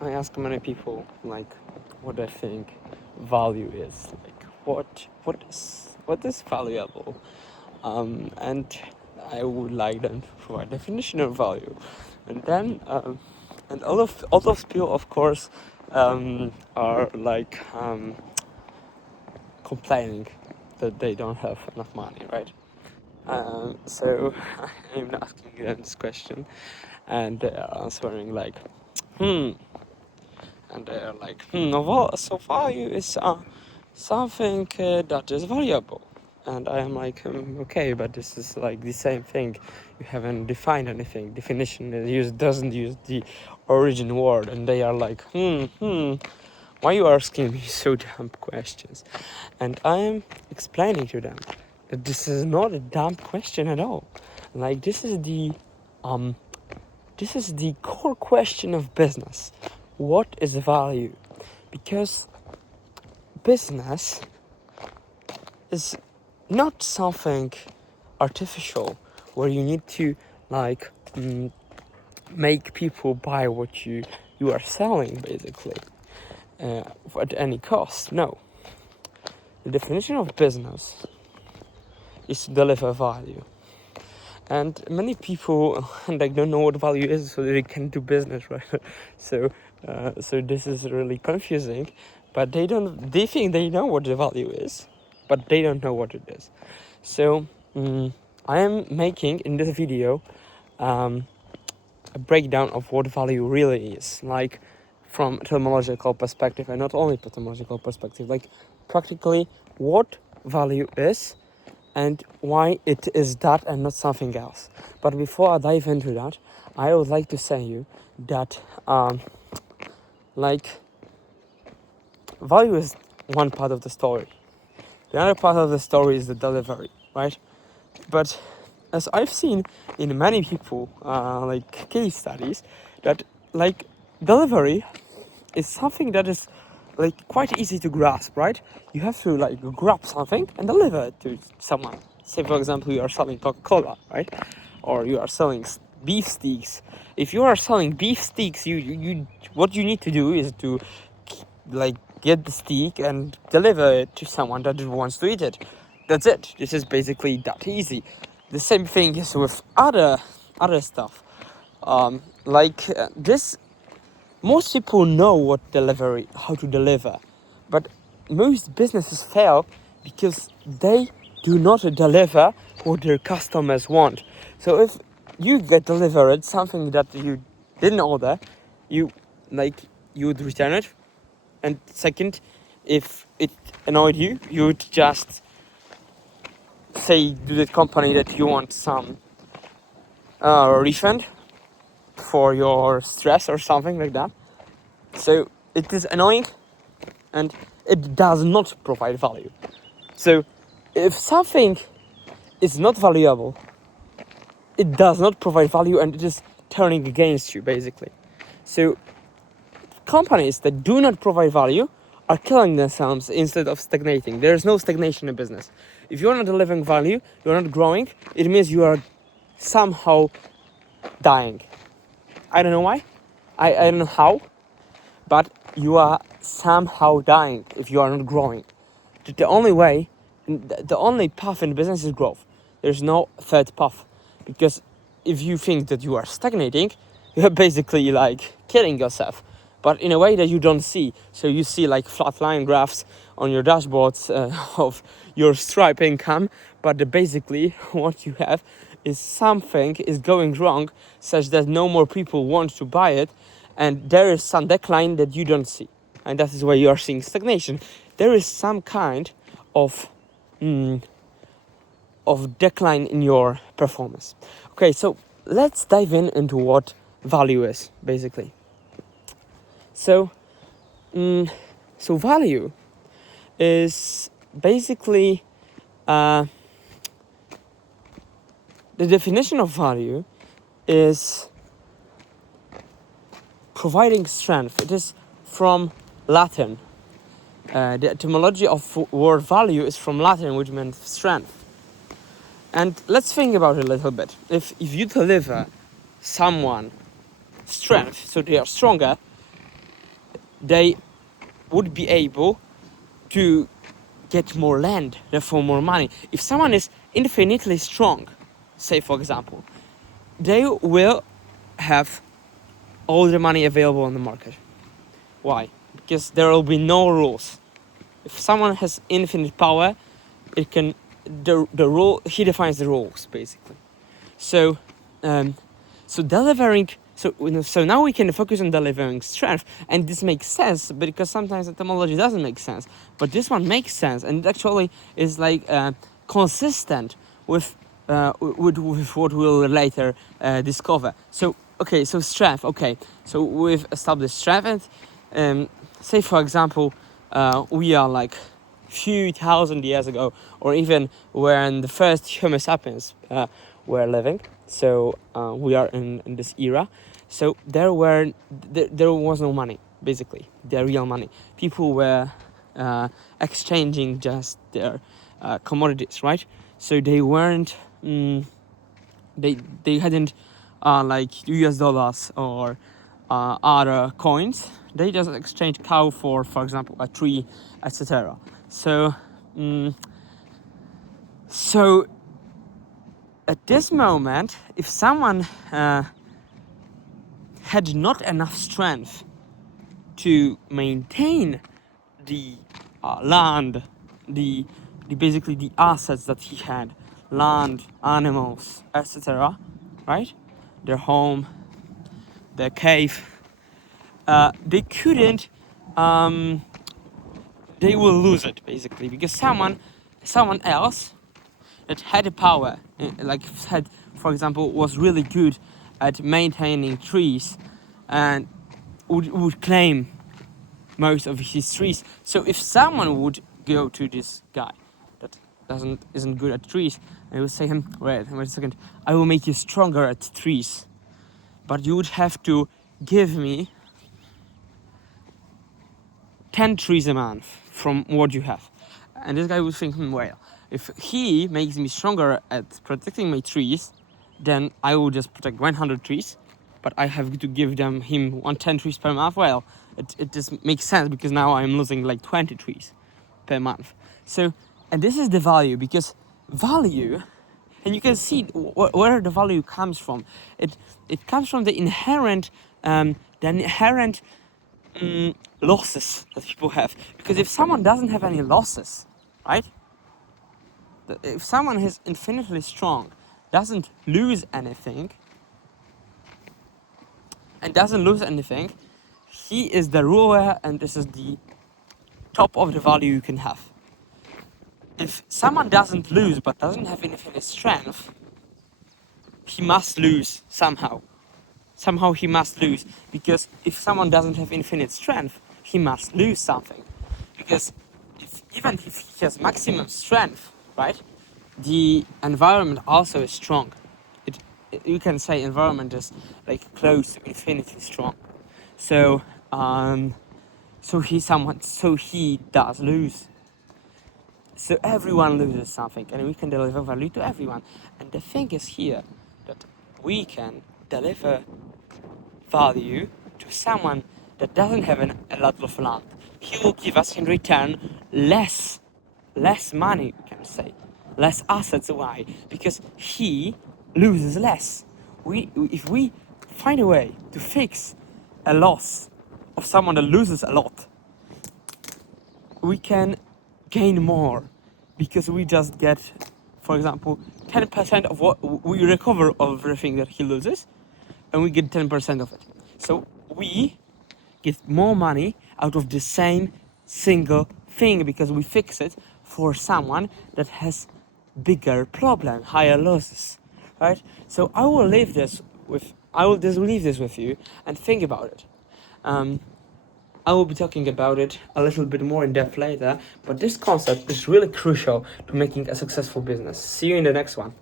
I ask many people like what they think value is, like what is valuable, and I would like them to provide definition of value, and then and all those people, of course, are like complaining that they don't have enough money, right? So I'm asking them this question, and they are answering like, and they are like, well, so value is something that is valuable. And I am like, okay, but this is like the same thing. You haven't defined anything. Definition doesn't use the origin word, and they are like, why are you asking me so dumb questions? And I am explaining to them that this is not a dumb question at all. Like um this is the core question of business. What is value? Because business is not something artificial where you need to like make people buy what you are selling, basically, at any cost. No, the definition of business is to deliver value, and many people like don't know what value is, so they can't do business, right? So this is really confusing, but they think they know what the value is, but they don't know what it is. So I am making in this video a breakdown of what value really is, like from etymological perspective, and not only etymological perspective, like practically what value is and why it is that and not something else. But before I dive into that, I would like to say you that like value is one part of the story. The other part of the story is the delivery, right? But as I've seen in many people, like case studies, that like delivery is something that is like quite easy to grasp, right? You have to like grab something and deliver it to someone. Say for example, you are selling Coca-Cola, right? Or you are selling beef steaks. If you are selling beef steaks, you what you need to do is to like get the steak and deliver it to someone that wants to eat it. That's it. This is basically that easy. The same thing is with other stuff. This, most people know how to deliver, but most businesses fail because they do not deliver what their customers want. So if you get delivered something that you didn't order, you you would return it. And second, if it annoyed you, you would just say to the company that you want some refund for your stress or something like that. So it is annoying and it does not provide value. So if something is not valuable, it does not provide value and it is turning against you, basically. So companies that do not provide value are killing themselves instead of stagnating. There is no stagnation in business. If you're not delivering value, you're not growing, it means you are somehow dying. I don't know why. I don't know how, but you are somehow dying if you are not growing. The only way, the only path in business is growth. There's no third path, because if you think that you are stagnating, you're basically like killing yourself, but in a way that you don't see. So you see like flat line graphs on your dashboards of your Stripe income, but basically what you have is something is going wrong such that no more people want to buy it, and there is some decline that you don't see, and that is why you are seeing stagnation. There is some kind of decline in your performance. Okay, so let's dive into what value is, basically. So value is basically the definition of value is providing strength. It is from Latin. The etymology of word value is from Latin, which means strength. And let's think about it a little bit. If you deliver someone strength, so they are stronger, they would be able to get more land, therefore more money. If someone is infinitely strong, say for example, they will have all the money available on the market. Why? Because there will be no rules. If someone has infinite power, it can the rule he defines the rules basically. So delivering. So now we can focus on delivering strength, and this makes sense because sometimes etymology doesn't make sense, but this one makes sense, and it actually is like consistent with what we'll later discover. So strength. Okay, so we've established strength, and say for example, we are like few thousand years ago, or even when the first Homo sapiens were living. So we are in this era. So there was no money, basically, the real money. People were exchanging just their commodities, right? So they weren't, they hadn't like US dollars or other coins. They just exchanged cow for example, a tree, etc. So at this moment, if someone had not enough strength to maintain the land, the basically the assets that he had, land, animals, etc., right? Their home, their cave, they couldn't. They will lose it basically because someone else that had a power, like had, for example, was really good at maintaining trees, and would claim most of his trees. So if someone would go to this guy that isn't good at trees, and would say him, wait a second, I will make you stronger at trees, but you would have to give me 10 trees a month from what you have. And this guy would think, well, if he makes me stronger at protecting my trees, then I will just protect 100 trees, but I have to give him 10 trees per month. Well, it just makes sense because now I'm losing like 20 trees per month. So, and this is the value, because value, and you can see where the value comes from. It comes from the inherent losses that people have. Because if someone doesn't have any losses, right? If someone is infinitely strong, doesn't lose anything, he is the ruler, and this is the top of the value you can have. If someone doesn't lose but doesn't have infinite strength, he must lose somehow. Somehow he must lose, because if someone doesn't have infinite strength, he must lose something. Because even if he has maximum strength, right, the environment also is strong. You can say environment is like close to infinity strong. So he does lose. So everyone loses something, and we can deliver value to everyone. And the thing is here that we can deliver value to someone that doesn't have a lot of land. He will give us in return less money, we can say, less assets. Why? Because he loses less. If we find a way to fix a loss of someone that loses a lot, we can gain more, because we just get, for example, 10% of what we recover of everything that he loses, and we get 10% of it. So we get more money out of the same single thing, because we fix it for someone that has bigger problem, higher losses, right? So I will leave this with you and think about it. I will be talking about it a little bit more in depth later, but this concept is really crucial to making a successful business. See you in the next one.